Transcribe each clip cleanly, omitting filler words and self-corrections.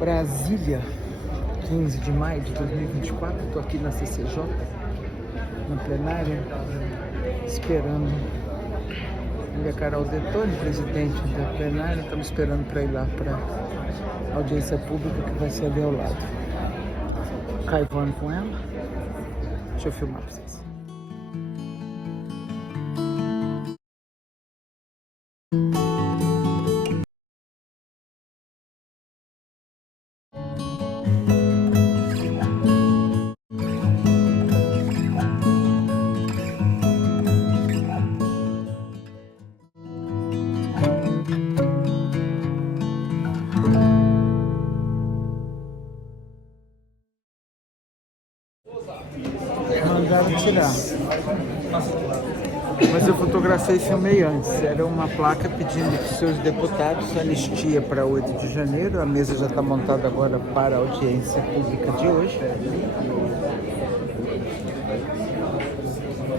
Brasília, 15 de maio de 2024, estou aqui na CCJ, na plenária, esperando a Carol Detoni, presidente da plenária. Estamos esperando para ir lá para a audiência pública que vai ser ali ao lado. Caivano com ela. Deixa eu filmar para vocês. Mandaram tirar, mas eu fotografei e filmei antes. Era uma placa pedindo que seus deputados anistia para 8 de janeiro. A mesa já está montada agora para a audiência pública de hoje.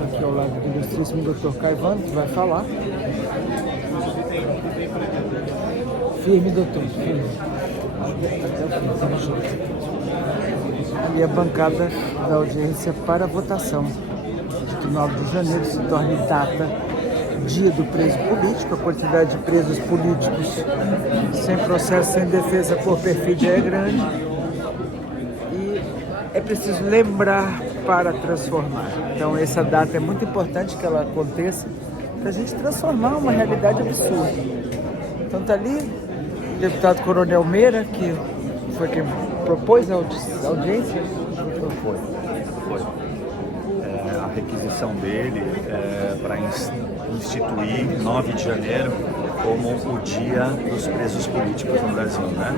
Aqui ao lado do ilustríssimo Dr. Caivano, que vai falar. Firme, doutor, firme. Até o fim, tamo junto. E a bancada da audiência para a votação de que 9 de janeiro se torne data, dia do preso político. A quantidade de presos políticos sem processo, sem defesa por perfídia é grande e é preciso lembrar para transformar. Então essa data é muito importante que ela aconteça para a gente transformar uma realidade absurda. Então tá ali o deputado Coronel Meira, que foi quem propôs a audiência? Foi. A requisição dele para instituir 9 de janeiro como o dia dos presos políticos no Brasil, né?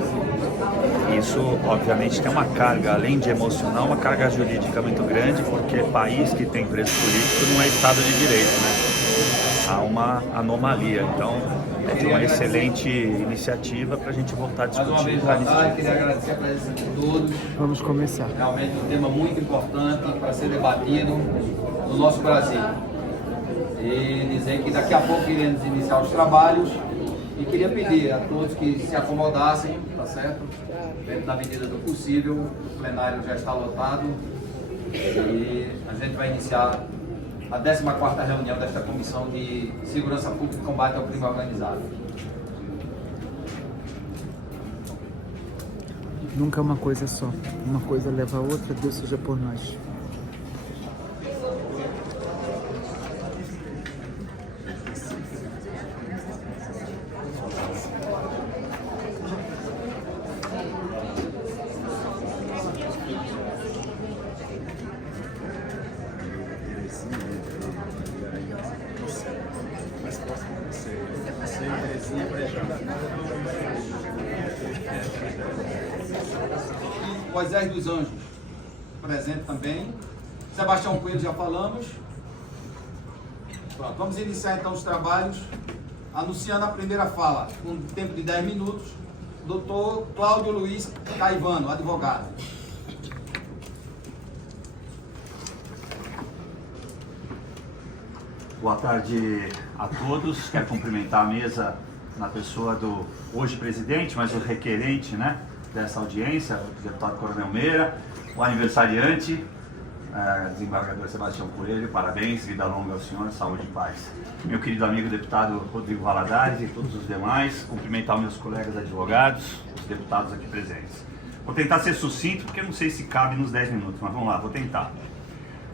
Isso, obviamente, tem uma carga, além de emocional, uma carga jurídica muito grande, porque país que tem preso político não é Estado de Direito, né? Há uma anomalia. Então, é de uma excelente iniciativa para a gente voltar a discutir a anistia. Queria agradecer a presença de todos. Vamos começar. Realmente um tema muito importante para ser debatido no nosso Brasil. E dizer que daqui a pouco iremos iniciar os trabalhos e queria pedir a todos que se acomodassem, tá certo? Dentro da medida do possível, o plenário já está lotado e a gente vai iniciar a 14ª reunião desta Comissão de Segurança Pública e Combate ao Crime Organizado. Nunca uma coisa só. Uma coisa leva a outra, Deus seja por nós. Moisés dos Anjos, presente também. Sebastião Coelho, já falamos. Pronto, vamos iniciar então os trabalhos, anunciando a primeira fala, com tempo de 10 minutos, Dr. Cláudio Luiz Caivano, advogado. Boa tarde a todos. Quero cumprimentar a mesa na pessoa do hoje presidente, mas o requerente, né, dessa audiência, o deputado Coronel Meira, o aniversariante, desembargador Sebastião Coelho. Parabéns, vida longa ao senhor, saúde e paz. Meu querido amigo deputado Rodrigo Valadares e todos os demais, cumprimentar meus colegas advogados, os deputados aqui presentes. Vou tentar ser sucinto, porque eu não sei se cabe nos 10 minutos, mas vamos lá, vou tentar.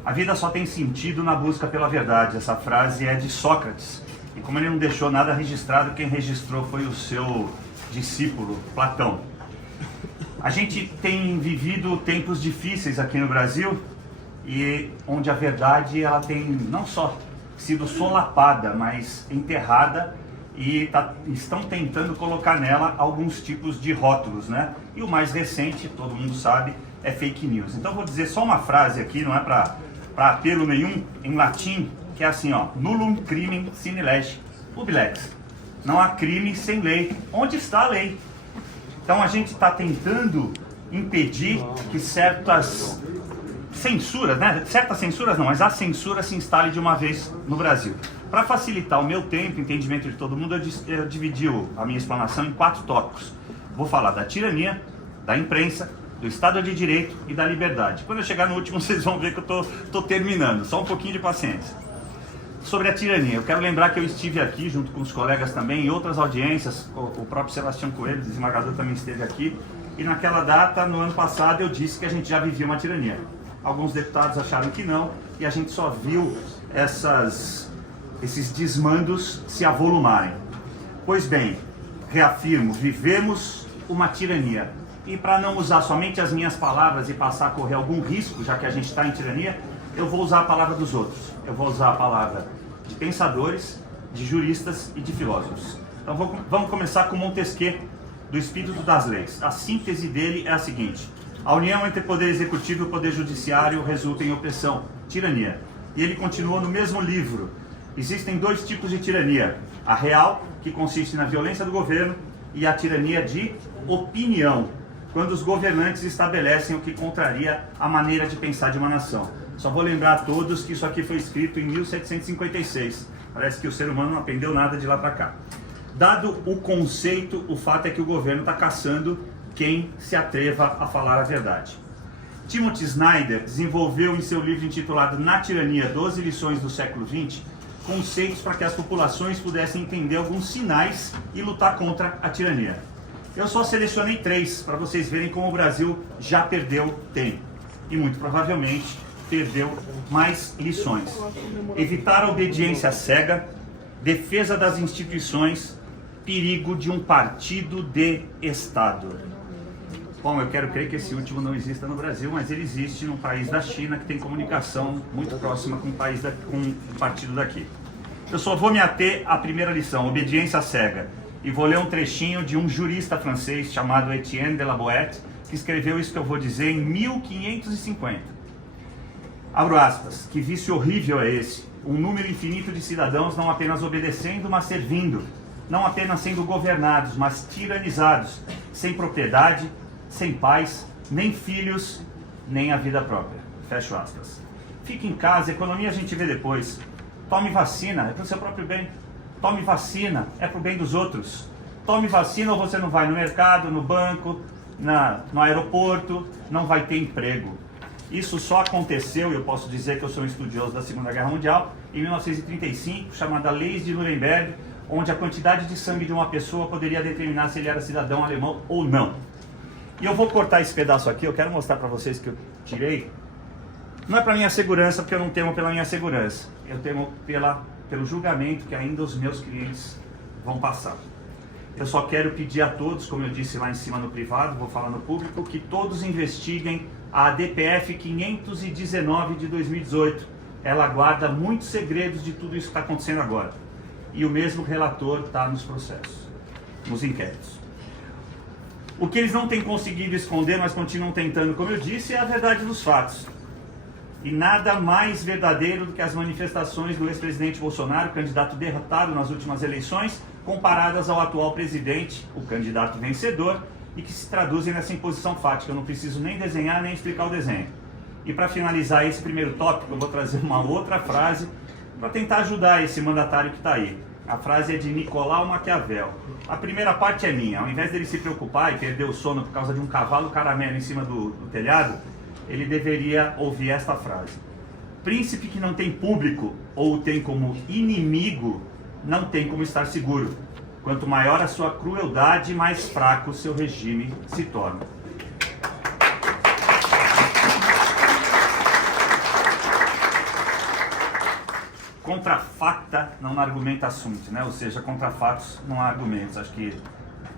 A vida só tem sentido na busca pela verdade. Essa frase é de Sócrates. E como ele não deixou nada registrado, quem registrou foi o seu discípulo, Platão. A gente tem vivido tempos difíceis aqui no Brasil, e onde a verdade ela tem não só sido solapada, mas enterrada, e estão tentando colocar nela alguns tipos de rótulos, né? E o mais recente, todo mundo sabe, é fake news. Então vou dizer só uma frase aqui, não é para apelo nenhum, em latim, que é assim, ó: nullum crimen sine lege ubi lex. Não há crime sem lei. Onde está a lei? Então a gente está tentando impedir que certas censuras, né? Certas censuras não, mas a censura se instale de uma vez no Brasil. Para facilitar o meu tempo, entendimento de todo mundo, eu dividi a minha explanação em 4 tópicos. Vou falar da tirania, da imprensa, do Estado de Direito e da liberdade. Quando eu chegar no último, vocês vão ver que eu tô terminando, só um pouquinho de paciência. Sobre a tirania, eu quero lembrar que eu estive aqui, junto com os colegas também, em outras audiências, o próprio Sebastião Coelho, desembargador, também esteve aqui, e naquela data, no ano passado, eu disse que a gente já vivia uma tirania. Alguns deputados acharam que não, e a gente só viu esses desmandos se avolumarem. Pois bem, reafirmo, vivemos uma tirania. E para não usar somente as minhas palavras e passar a correr algum risco, já que a gente está em tirania, eu vou usar a palavra dos outros. Eu vou usar a palavra de pensadores, de juristas e de filósofos. Então vamos começar com Montesquieu, do Espírito das Leis. A síntese dele é a seguinte: a união entre o poder executivo e o poder judiciário resulta em opressão, tirania. E ele continuou no mesmo livro. Existem dois tipos de tirania: a real, que consiste na violência do governo, e a tirania de opinião, quando os governantes estabelecem o que contraria a maneira de pensar de uma nação. Só vou lembrar a todos que isso aqui foi escrito em 1756. Parece que o ser humano não aprendeu nada de lá para cá. Dado o conceito, o fato é que o governo está caçando quem se atreva a falar a verdade. Timothy Snyder desenvolveu em seu livro intitulado Na Tirania, 12 lições do século XX, conceitos para que as populações pudessem entender alguns sinais e lutar contra a tirania. Eu só selecionei 3 para vocês verem como o Brasil já perdeu tempo e muito provavelmente perdeu mais lições. Evitar a obediência cega, defesa das instituições, perigo de um partido de Estado. Bom, eu quero crer que esse último não exista no Brasil, mas ele existe num país da China que tem comunicação muito próxima com o partido daqui. Eu só vou me ater à primeira lição, obediência cega, e vou ler um trechinho de um jurista francês chamado Etienne de la Boëte, que escreveu isso que eu vou dizer em 1550. Abro aspas: que vício horrível é esse, um número infinito de cidadãos não apenas obedecendo, mas servindo, não apenas sendo governados, mas tiranizados, sem propriedade, sem paz, nem filhos, nem a vida própria. Fecho aspas. Fique em casa, economia a gente vê depois. Tome vacina, é para o seu próprio bem. Tome vacina, é para o bem dos outros. Tome vacina ou você não vai no mercado, no banco, no aeroporto, não vai ter emprego. Isso só aconteceu, e eu posso dizer que eu sou um estudioso da Segunda Guerra Mundial, em 1935, chamada Leis de Nuremberg, onde a quantidade de sangue de uma pessoa poderia determinar se ele era cidadão alemão ou não. E eu vou cortar esse pedaço aqui, eu quero mostrar para vocês que eu tirei. Não é para minha segurança, porque eu não temo pela minha segurança. Eu temo pelo julgamento que ainda os meus clientes vão passar. Eu só quero pedir a todos, como eu disse lá em cima no privado, vou falar no público, que todos investiguem a DPF 519 de 2018. Ela guarda muitos segredos de tudo isso que está acontecendo agora. E o mesmo relator está nos processos, nos inquéritos. O que eles não têm conseguido esconder, mas continuam tentando, como eu disse, é a verdade dos fatos. E nada mais verdadeiro do que as manifestações do ex-presidente Bolsonaro, candidato derrotado nas últimas eleições, comparadas ao atual presidente, o candidato vencedor, e que se traduzem nessa imposição fática. Eu não preciso nem desenhar, nem explicar o desenho. E para finalizar esse primeiro tópico, eu vou trazer uma outra frase para tentar ajudar esse mandatário que está aí. A frase é de Nicolau Maquiavel. A primeira parte é minha. Ao invés dele se preocupar e perder o sono por causa de um cavalo caramelo em cima do telhado, ele deveria ouvir esta frase: príncipe que não tem público ou o tem como inimigo, não tem como estar seguro. Quanto maior a sua crueldade, mais fraco o seu regime se torna. Contra facta não argumenta assunto, né? Ou seja, contra fatos não há argumentos. Acho que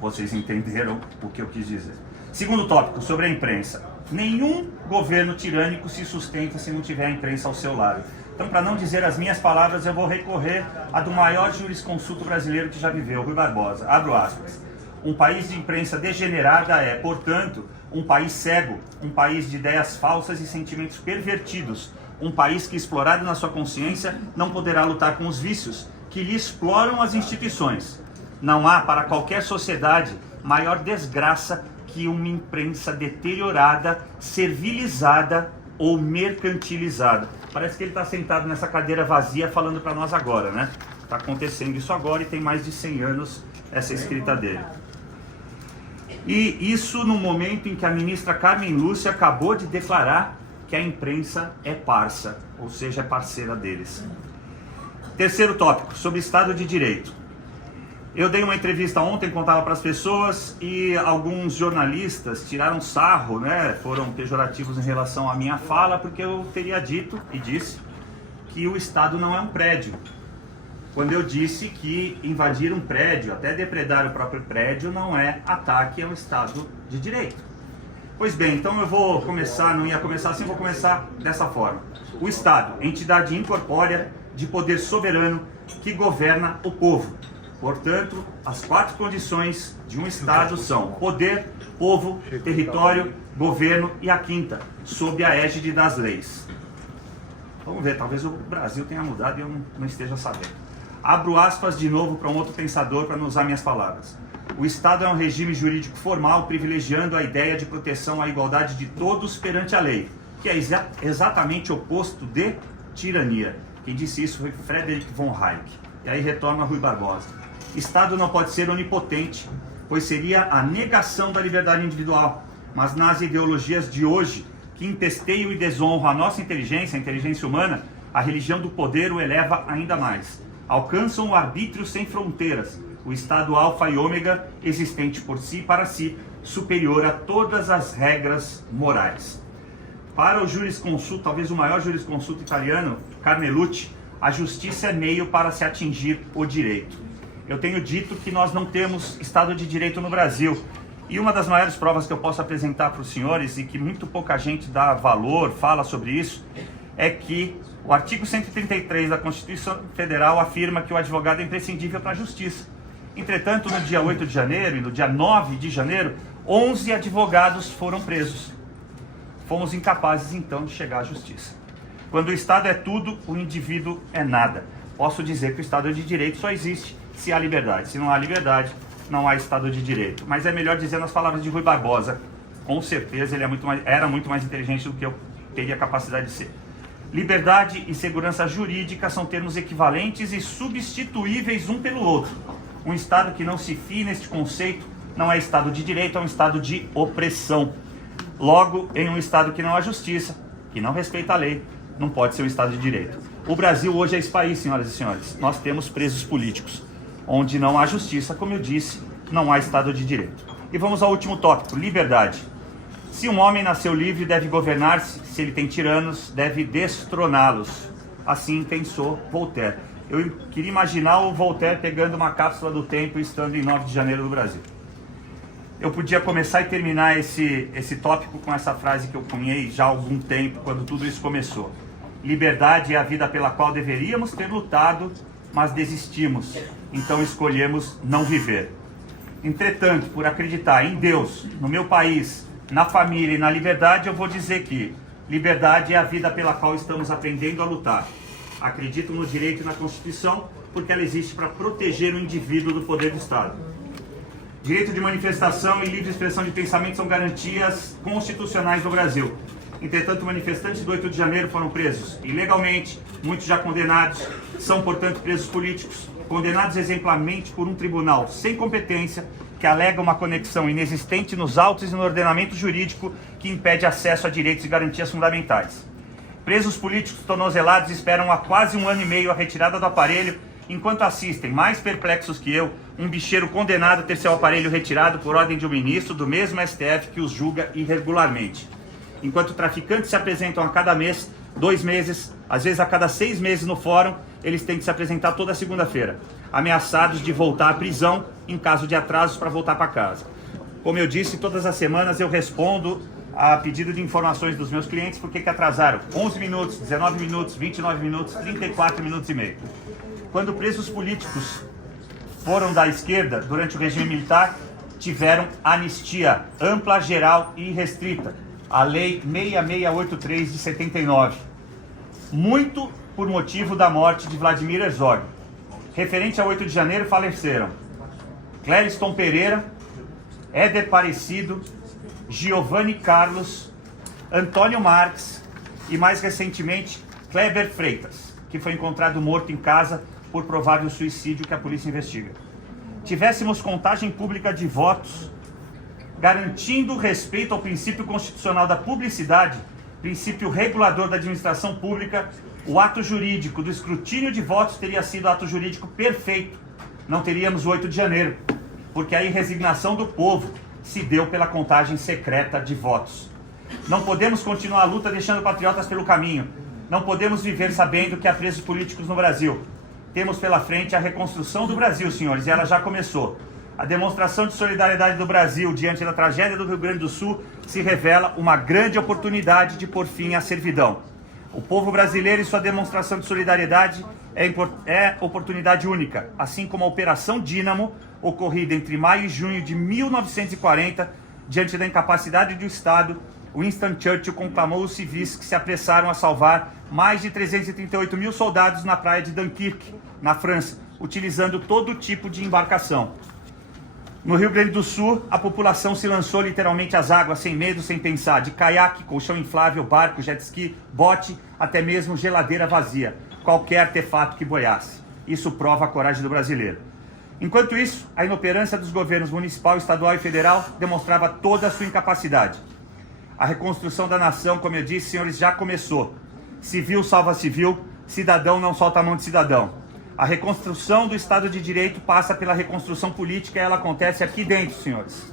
vocês entenderam o que eu quis dizer. Segundo tópico, sobre a imprensa. Nenhum governo tirânico se sustenta se não tiver a imprensa ao seu lado. Então, para não dizer as minhas palavras, eu vou recorrer à do maior jurisconsulto brasileiro que já viveu, Rui Barbosa. Abro aspas. Um país de imprensa degenerada é, portanto, um país cego, um país de ideias falsas e sentimentos pervertidos, um país que, explorado na sua consciência, não poderá lutar com os vícios que lhe exploram as instituições. Não há, para qualquer sociedade, maior desgraça que uma imprensa deteriorada, servilizada ou mercantilizada. Parece que ele está sentado nessa cadeira vazia falando para nós agora, né? Está acontecendo isso agora e tem mais de 100 anos essa escrita dele. E isso no momento em que a ministra Carmen Lúcia acabou de declarar que a imprensa é parça, ou seja, é parceira deles. Terceiro tópico, sobre Estado de Direito. Eu dei uma entrevista ontem, contava para as pessoas, e alguns jornalistas tiraram sarro, né, foram pejorativos em relação à minha fala, porque eu teria dito e disse que o Estado não é um prédio. Quando eu disse que invadir um prédio, até depredar o próprio prédio, não é ataque ao Estado de Direito. Pois bem, então eu vou começar, não ia começar assim, vou começar dessa forma. O Estado, entidade incorpórea de poder soberano que governa o povo. Portanto, as 4 condições de um Estado são poder, povo, território, governo e a 5ª, sob a égide das leis. Vamos ver, talvez o Brasil tenha mudado e eu não esteja sabendo. Abro aspas de novo para um outro pensador para não usar minhas palavras. O Estado é um regime jurídico formal privilegiando a ideia de proteção à igualdade de todos perante a lei, que é exatamente o oposto de tirania. Quem disse isso foi Friedrich von Hayek. E aí retorna Rui Barbosa. Estado não pode ser onipotente, pois seria a negação da liberdade individual. Mas nas ideologias de hoje, que empesteiam e desonram a nossa inteligência, a inteligência humana, a religião do poder o eleva ainda mais. Alcançam o arbítrio sem fronteiras, o estado alfa e ômega, existente por si e para si, superior a todas as regras morais. Para o jurisconsulto, talvez o maior jurisconsulto italiano, Carnelucci, a justiça é meio para se atingir o direito. Eu tenho dito que nós não temos Estado de Direito no Brasil. E uma das maiores provas que eu posso apresentar para os senhores, e que muito pouca gente dá valor, fala sobre isso, é que o artigo 133 da Constituição Federal afirma que o advogado é imprescindível para a justiça. Entretanto, no dia 8 de janeiro e no dia 9 de janeiro, 11 advogados foram presos. Fomos incapazes, então, de chegar à justiça. Quando o Estado é tudo, o indivíduo é nada. Posso dizer que o Estado de Direito só existe se há liberdade. Se não há liberdade, não há Estado de Direito. Mas é melhor dizer nas palavras de Rui Barbosa. Com certeza ele era muito mais inteligente do que eu teria capacidade de ser. Liberdade e segurança jurídica são termos equivalentes e substituíveis um pelo outro. Um Estado que não se fie neste conceito não é Estado de Direito, é um Estado de opressão. Logo, em um Estado que não há justiça, que não respeita a lei, não pode ser um Estado de Direito. O Brasil hoje é esse país, senhoras e senhores. Nós temos presos políticos. Onde não há justiça, como eu disse, não há Estado de Direito. E vamos ao último tópico, liberdade. Se um homem nasceu livre, deve governar-se. Se ele tem tiranos, deve destroná-los. Assim pensou Voltaire. Eu queria imaginar o Voltaire pegando uma cápsula do tempo e estando em 9 de janeiro do Brasil. Eu podia começar e terminar esse tópico com essa frase que eu cunhei já há algum tempo, quando tudo isso começou. Liberdade é a vida pela qual deveríamos ter lutado, mas desistimos. Então escolhemos não viver. Entretanto, por acreditar em Deus, no meu país, na família e na liberdade, eu vou dizer que liberdade é a vida pela qual estamos aprendendo a lutar. Acredito no direito e na Constituição, porque ela existe para proteger o indivíduo do poder do Estado. Direito de manifestação e livre expressão de pensamento são garantias constitucionais do Brasil. Entretanto, manifestantes do 8 de janeiro foram presos ilegalmente, muitos já condenados, são, portanto, presos políticos, condenados exemplarmente por um tribunal sem competência, que alega uma conexão inexistente nos autos e no ordenamento jurídico que impede acesso a direitos e garantias fundamentais. Presos políticos tornozelados esperam há quase 1 ano e meio a retirada do aparelho, enquanto assistem, mais perplexos que eu, um bicheiro condenado a ter seu aparelho retirado por ordem de um ministro do mesmo STF que os julga irregularmente. Enquanto traficantes se apresentam a cada mês, 2 meses, às vezes a cada 6 meses no fórum, eles têm que se apresentar toda segunda-feira, ameaçados de voltar à prisão em caso de atrasos para voltar para casa. Como eu disse, todas as semanas eu respondo a pedido de informações dos meus clientes porque que atrasaram 11 minutos, 19 minutos, 29 minutos, 34 minutos e meio. Quando presos políticos foram da esquerda durante o regime militar, tiveram anistia ampla, geral e restrita. A Lei 6683 de 79. Muito por motivo da morte de Vladimir Herzog. Referente a 8 de janeiro, faleceram Clériston Pereira, Éder Parecido, Giovanni Carlos, Antônio Marques e, mais recentemente, Kleber Freitas, que foi encontrado morto em casa por provável suicídio que a polícia investiga. Tivéssemos contagem pública de votos garantindo o respeito ao princípio constitucional da publicidade, princípio regulador da administração pública, o ato jurídico do escrutínio de votos teria sido ato jurídico perfeito. Não teríamos o 8 de janeiro, porque a irresignação do povo se deu pela contagem secreta de votos. Não podemos continuar a luta deixando patriotas pelo caminho. Não podemos viver sabendo que há presos políticos no Brasil. Temos pela frente a reconstrução do Brasil, senhores, e ela já começou. A demonstração de solidariedade do Brasil diante da tragédia do Rio Grande do Sul se revela uma grande oportunidade de pôr fim à servidão. O povo brasileiro e sua demonstração de solidariedade é oportunidade única, assim como a Operação Dínamo, ocorrida entre maio e junho de 1940, diante da incapacidade do Estado. Winston Churchill conclamou os civis que se apressaram a salvar mais de 338 mil soldados na praia de Dunkirk, na França, utilizando todo tipo de embarcação. No Rio Grande do Sul, a população se lançou literalmente às águas, sem medo, sem pensar, de caiaque, colchão inflável, barco, jet ski, bote, até mesmo geladeira vazia, qualquer artefato que boiasse. Isso prova a coragem do brasileiro. Enquanto isso, a inoperância dos governos municipal, estadual e federal demonstrava toda a sua incapacidade. A reconstrução da nação, como eu disse, senhores, já começou. Civil salva civil, cidadão não solta a mão de cidadão. A reconstrução do Estado de Direito passa pela reconstrução política e ela acontece aqui dentro, senhores.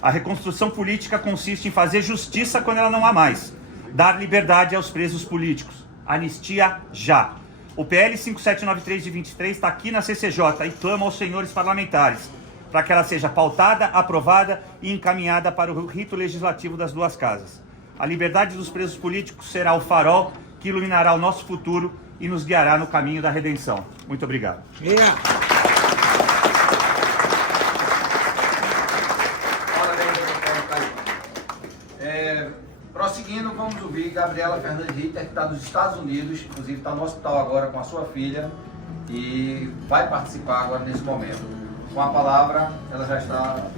A reconstrução política consiste em fazer justiça quando ela não há mais. Dar liberdade aos presos políticos. Anistia já. O PL 5793 de 23 está aqui na CCJ e clama aos senhores parlamentares para que ela seja pautada, aprovada e encaminhada para o rito legislativo das duas casas. A liberdade dos presos políticos será o farol que iluminará o nosso futuro e nos guiará no caminho da redenção. Muito obrigado. Prosseguindo, vamos ouvir Gabriela Fernandes Ritter, que está nos Estados Unidos, inclusive está no hospital agora com a sua filha e vai participar agora nesse momento. Com a palavra, ela já está...